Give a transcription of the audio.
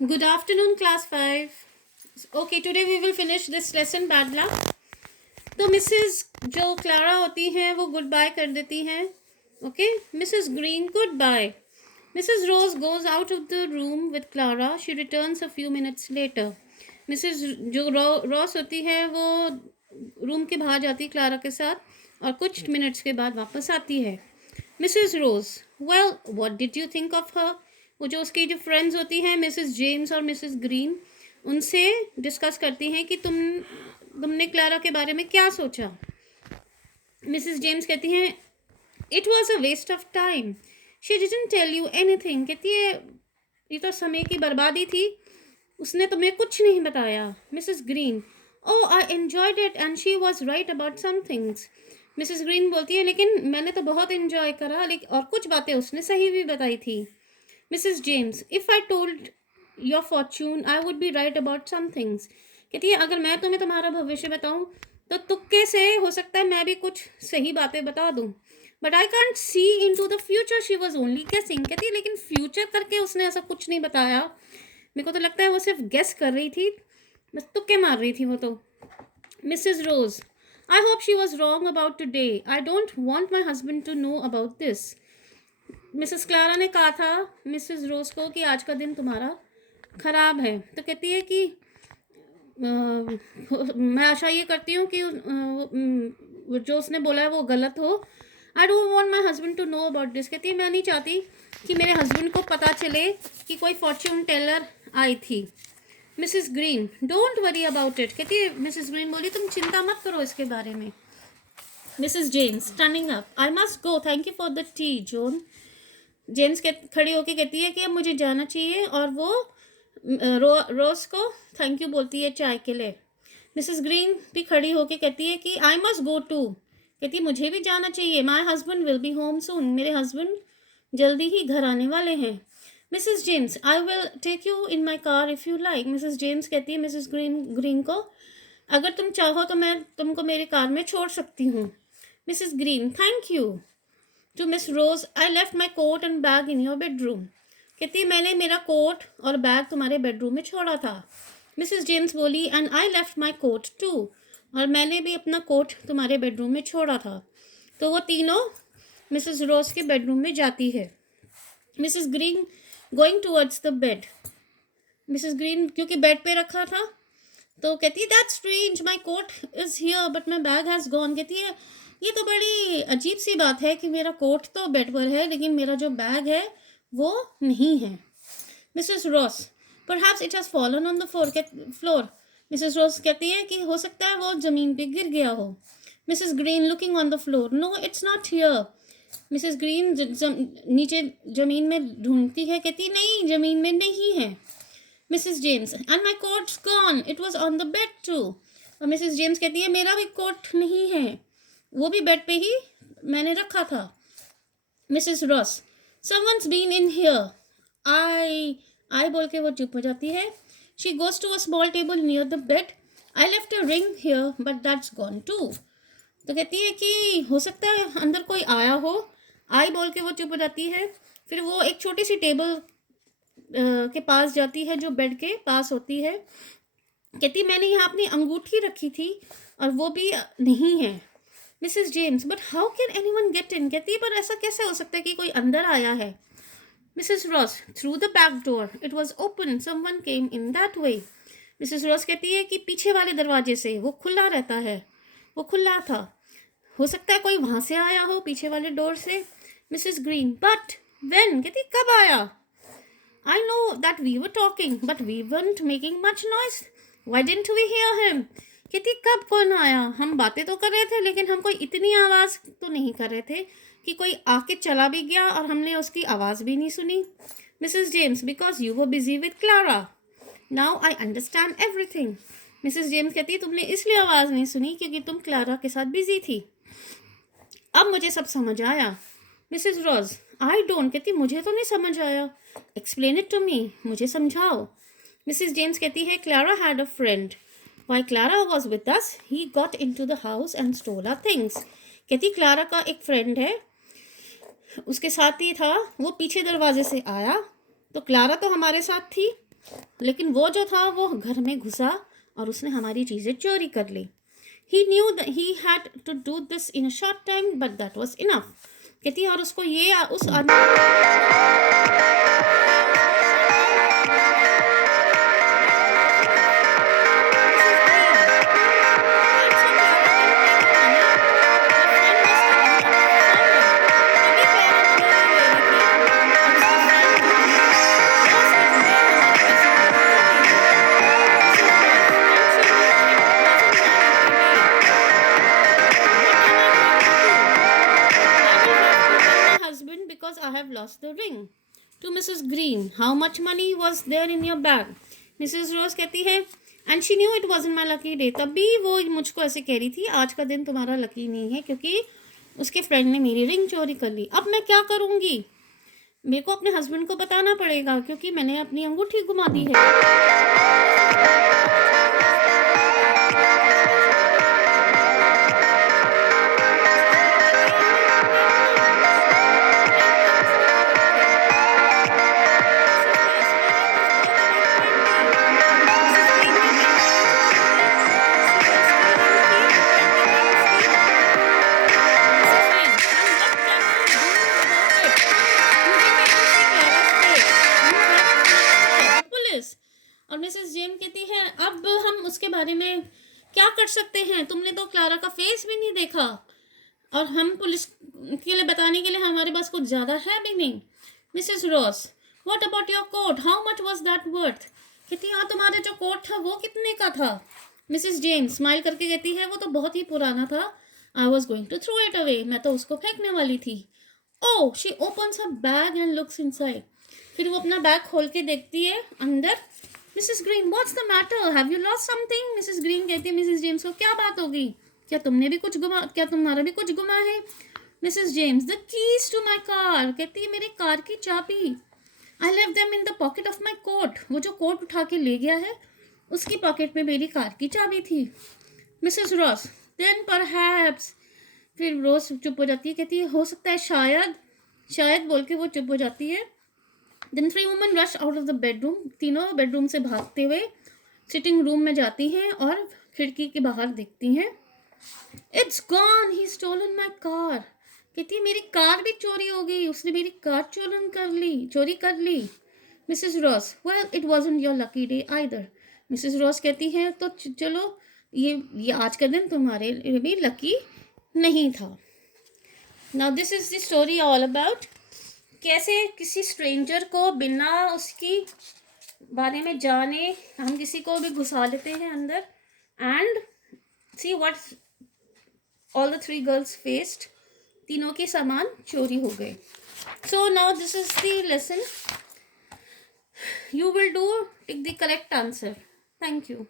Good afternoon, class 5. Okay, today we will finish this lesson, bad luck. तो Mrs जो Clara होती हैं वो गुड बाय कर देती हैं. Okay, Mrs Green goodbye. Mrs Rose goes out of the room with Clara. She returns a few minutes later. Mrs जो Ross होती है वो रूम के बाहर जाती है क्लारा के साथ और कुछ मिनट्स के बाद वापस आती है. Mrs Rose, well what did you think of her. वो जो उसकी जो फ्रेंड्स होती हैं मिसेस जेम्स और मिसेस ग्रीन, उनसे डिस्कस करती हैं कि तुमने क्लारा के बारे में क्या सोचा. मिसेस जेम्स कहती हैं it was a waste of time. She didn't tell you anything. कहती है ये तो समय की बर्बादी थी, उसने तुम्हें कुछ नहीं बताया. Mrs Green, oh I enjoyed it and she was right about some things. Mrs Green बोलती है लेकिन मैंने तो बहुत इन्जॉय करा, लेकिन और कुछ बातें उसने सही भी बताई थी. Mrs James, if I told your fortune I would be right about some things. कहती है अगर मैं तुम्हें तुम्हारा भविष्य बताऊं तो तुक्के से हो सकता है मैं भी कुछ सही बातें बता दूं. But I can't see in to the future. She was only guessing. कहती है लेकिन फ्यूचर करके उसने ऐसा कुछ नहीं बताया. मेरे को तो लगता है वो सिर्फ गेस कर रही थी, बस तुक्के मार रही थी वो तो. Mrs Rose, I hope she was wrong about today. I don't want my husband to know about this. Mrs Clara ने कहा था मिसेस रोज को कि आज का दिन तुम्हारा खराब है. तो कहती है कि मैं आशा ये करती हूँ कि जो उसने बोला है वो गलत हो. I don't want my husband to know about this. कहती है मैं नहीं चाहती कि मेरे हस्बैंड को पता चले कि कोई फॉर्च्यून टेलर आई थी. Mrs green, don't worry about it. कहती है मिसेस ग्रीन बोली तुम चिंता मत करो इसके बारे में. Mrs James, standing up, I must go, thank you for the T John. James खड़ी होके कहती है कि अब मुझे जाना चाहिए और वो रोज को थैंक यू बोलती है चाय के लिए. मिसेस ग्रीन भी खड़ी होके कहती है कि आई मस्ट गो टू. कहती है मुझे भी जाना चाहिए. My husband will be home soon. मेरे हस्बैंड जल्दी ही घर आने वाले हैं. Mrs James, I will take you in my car if you like. Mrs James कहती है मिसेस ग्रीन को अगर तुम चाहो तो मैं तुमको मेरे कार में छोड़ सकती हूँ. Mrs Green, thank you. To Miss Rose, I left my coat and bag in your bedroom. कहती है मैंने मेरा कोट और बैग तुम्हारे बेडरूम में छोड़ा था. मिसेस जेम्स बोली and I left my coat too. और मैंने भी अपना कोट तुम्हारे बेडरूम में छोड़ा था. तो वो तीनों मिसेस रोज के बेडरूम में जाती है. Mrs Green going towards the bed. Mrs Green क्योंकि बेड पे रखा था तो कहती है that's strange, my coat is here but my bag has gone. कहती है ये तो बड़ी अजीब सी बात है कि मेरा कोट तो बेड पर है लेकिन मेरा जो बैग है वो नहीं है. Mrs Ross, perhaps it has fallen on the floor. Mrs Ross कहती है कि हो सकता है वो ज़मीन पे गिर गया हो. Mrs Green looking on the floor, no it's not here. Mrs Green नीचे ज़मीन में ढूंढती है, कहती नहीं ज़मीन में नहीं है. Mrs James, and my coat's gone, it was on the bed too. और मिसेस जेम्स कहती है मेरा भी कोट नहीं है, वो भी बेड पे ही मैंने रखा था. Mrs Ross, someone's been in here. I बोल के वो चुप हो जाती है. She goes to a small table near the bed. I left a ring here but that's gone too. तो कहती है कि हो सकता है अंदर कोई आया हो. आई बोल के वो चुप हो जाती है. फिर वो एक छोटी सी टेबल के पास जाती है जो बेड के पास होती है. कहती मैंने यहाँ अपनी अंगूठी रखी थी और वो भी नहीं है. Mrs James, but how can anyone get in. कहती है पर ऐसा कैसे हो सकता है कि कोई अंदर आया है. Mrs Ross, through the back door, it was open, someone came in that way. Mrs Ross कहती है कि पीछे वाले दरवाजे से, वो खुला रहता है, वो खुला था, हो सकता है कोई वहाँ से आया हो पीछे वाले डोर से. Mrs green, but when. कहती कब आया. I know that we were talking, but we weren't making much noise. Why didn't we hear him? कहती कब कौन आया, हम बातें तो कर रहे थे लेकिन हम कोई इतनी आवाज़ तो नहीं कर रहे थे कि कोई आके चला भी गया और हमने उसकी आवाज़ भी नहीं सुनी. Mrs James, because you were busy with Clara. Now I understand everything. Mrs James कहती तुमने इसलिए आवाज़ नहीं सुनी क्योंकि तुम क्लारा के साथ बिजी थी. अब मुझे सब समझ आया. Mrs rows, I don't. कहती मुझे तो नहीं समझ आया. एक्सप्लेन इट टू मी, मुझे समझाओ. मिसेस जेम्स कहती है Clara had a friend. Why Clara was with us he got in to the house and stole our things. कहती क्लारा का एक फ्रेंड है, उसके साथ ही था, वो पीछे दरवाजे से आया. तो क्लारा तो हमारे साथ थी लेकिन वो जो था वो घर में घुसा और उसने हमारी चीज़ें चोरी कर ली. He knew that he had to do this in a short time, but that was enough. कहती है और उसको ये उस husband because I have lost the ring. To Mrs. Green, how much money was there in your bag? Mrs. Rose कहती है and she knew it wasn't my lucky day. तभी वो मुझको ऐसे कह रही थी आज का दिन तुम्हारा लकी नहीं है क्योंकि उसके फ्रेंड ने मेरी रिंग चोरी कर ली. अब मैं क्या करूँगी? मेरे को अपने हस्बैंड को बताना पड़ेगा क्योंकि मैंने अपनी अंगूठी घुमा दी है. और मिसेस जेम कहती है अब हम उसके बारे में क्या कर सकते हैं? तुमने तो क्लारा का फेस भी नहीं देखा और हम पुलिस के लिए बताने के लिए हमारे पास कुछ ज़्यादा है भी नहीं. Mrs Ross, what about your coat? How much was that worth? कहती है हाँ तुम्हारा जो कोट था वो कितने का था? मिसेस जेम स्माइल करके कहती है वो तो बहुत ही पुराना था. I was going to throw it away. मैं तो उसको फेंकने वाली थी. Oh, she opens her bag and looks inside. फिर वो अपना बैग खोल के देखती है अंदर. Mrs Green, what's the matter? Have you lost something? Mrs Green कहती है मिसेस जेम्स को क्या बात होगी? क्या तुम्हारा भी कुछ गुमा है? Mrs James, the keys to my car. कहती है मेरी कार की चाबी. I left them in the pocket of my coat. वो जो कोट उठा के ले गया है उसकी पॉकेट में मेरी कार की चाबी थी. Mrs Ross, then perhaps. फिर रोज चुप हो जाती है. कहती है हो सकता है शायद बोल के वो चुप हो जाती है. Then 3 women rush out of the bedroom. तीनों बेडरूम से भागते हुए सिटिंग रूम में जाती हैं और खिड़की के बाहर देखती हैं. It's gone. He stolen my car. कहती है मेरी कार भी चोरी हो गई. उसने मेरी कार चोरी कर ली. Mrs Ross, well it wasn't your lucky day either. Mrs Ross कहती है तो चलो ये आज का दिन तुम्हारे लिए भी लकी नहीं था. Now this is the story all about कैसे किसी स्ट्रेंजर को बिना उसकी बारे में जाने हम किसी को भी घुसा लेते हैं अंदर. And see what all the 3 girls faced. तीनों के सामान चोरी हो गए. So now this is the lesson. You will do tick the correct answer. Thank you.